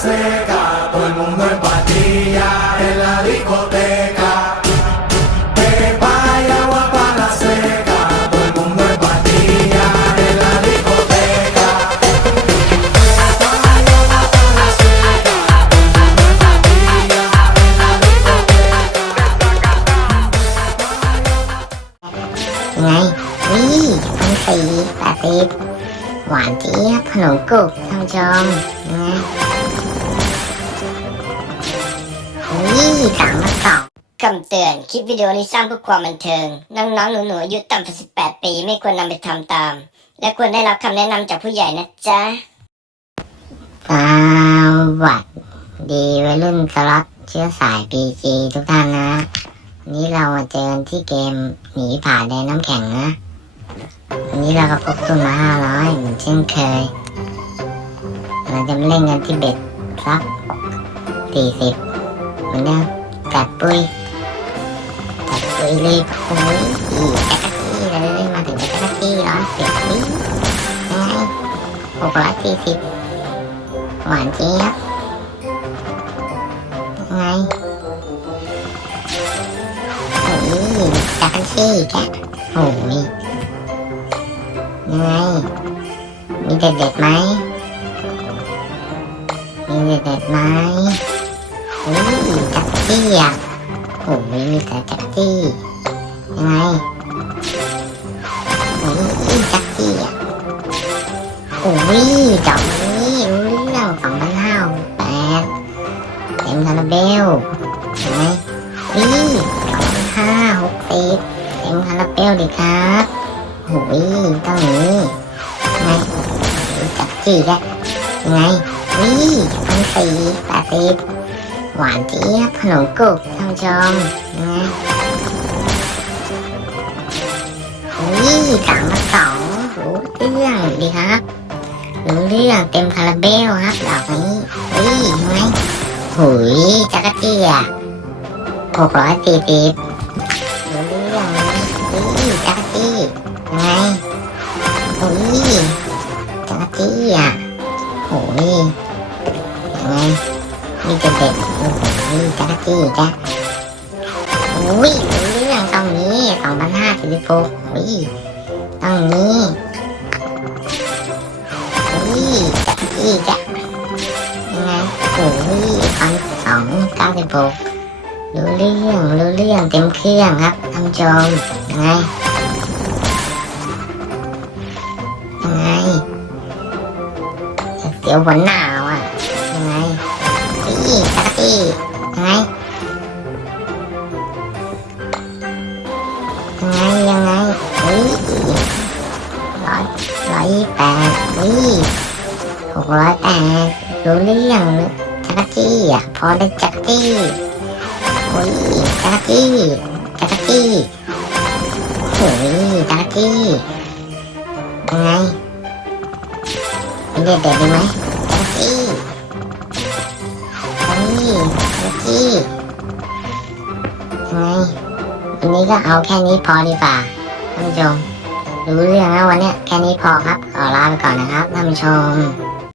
seca, todo el mundo en patilla en la discoteca. Que hoàn thiện phần hồn cục, thông trong, nha. สามมาสองคำเตือน คลิปวิดีโอนี้สร้างเพื่อความบันเทิง น้องๆ หนูๆอายุต่ำกว่า18 ปี ไม่ควรนำไปทำตาม และควรได้รับคำแนะนำจากผู้ใหญ่นะจ๊ะสวัสดีวัยรุ่นสล็อตเชื้อสายปีจีทุกท่านนะวันนี้เรามาเจอกันที่เกมหนีผ่าแดนน้ำแข็งนะวันนี้เราก็พกทุนมาห้าร้อยเหมือนเช่นเคย เราจะมาเล่นกันที่เบ็ดครับสี่สิบ เหมือนเดิมจัดปุยจัดปุยเลยโอ้ยอีกจักรจี้เลยมาถึงจักรจี้ร้อยสิบนี่ไงหกร้อยสี่สิบหวานเจี๊ยบไงโอ้ยจักรจี้แกโอ้ยยังไงมีเด็ดเด็ดไหมมีเด็ดเด็ดไหม อ้ยจักจี้อะโอ้ยมีแต่จักจี้ยังไงโอ้ยจักจี้อะโอ้ยดอกนี้รู้เรื่องสองพันห้าแปดเต็มคาราเบลเห็นไหมนี่สองห้าหกสิบเต็มคาราเบลดีครับโอ้ยต้องอย่างนี้ไงจับจี้แกยังไงนี่พันสี่แปดสิบ หวานเจี๊ยบขนมกรุบท่านผู้ชมยังไงนี่สามมาสองรู้เรื่องดีครับ รู้เรื่องเต็มคาราเบลครับดอกนี้เฮ้ยยังไงหุยจักรจี้อะหกร้อยสี่สิบรู้เรื่องนี่จักรจี้ยไงโอ้ยจักรจี้อะโอ้ยยังไง นี่จะเด็ดโอ้โหจักรจี้จ้ะโอ้ยเรื่องตรงนี้สองพันห้าสิบหกโอ้ยต้องนี้โอ้ยจักรจี้จ้ะยังไงโอ้ยพันสองเก้าสิบหกรู้เรื่องรู้เรื่องเต็มเครื่องครับท่านชมยังไงยังไงเสียวหัวหนาว ตีจักรยังไงยังไงยังไงเฮ้ยร้อยร้อยแปดเฮ้ยหกร้อยแปดรู้เรื่องจักรจี้อะพอได้จักรจี้โอ้ยจักรจี้จักรจี้โอ้ยจักรจี้ยังไงเด็ดเด็ดดีไหมจักรจี้ จักรจี้ยังไงวันนี้ก็เอาแค่นี้พอดีฝ่าท่านผู้ชม รู้เรื่องแล้ววันเนี้ยแค่นี้พอครับ ขอลาไปก่อนนะครับท่านผู้ชม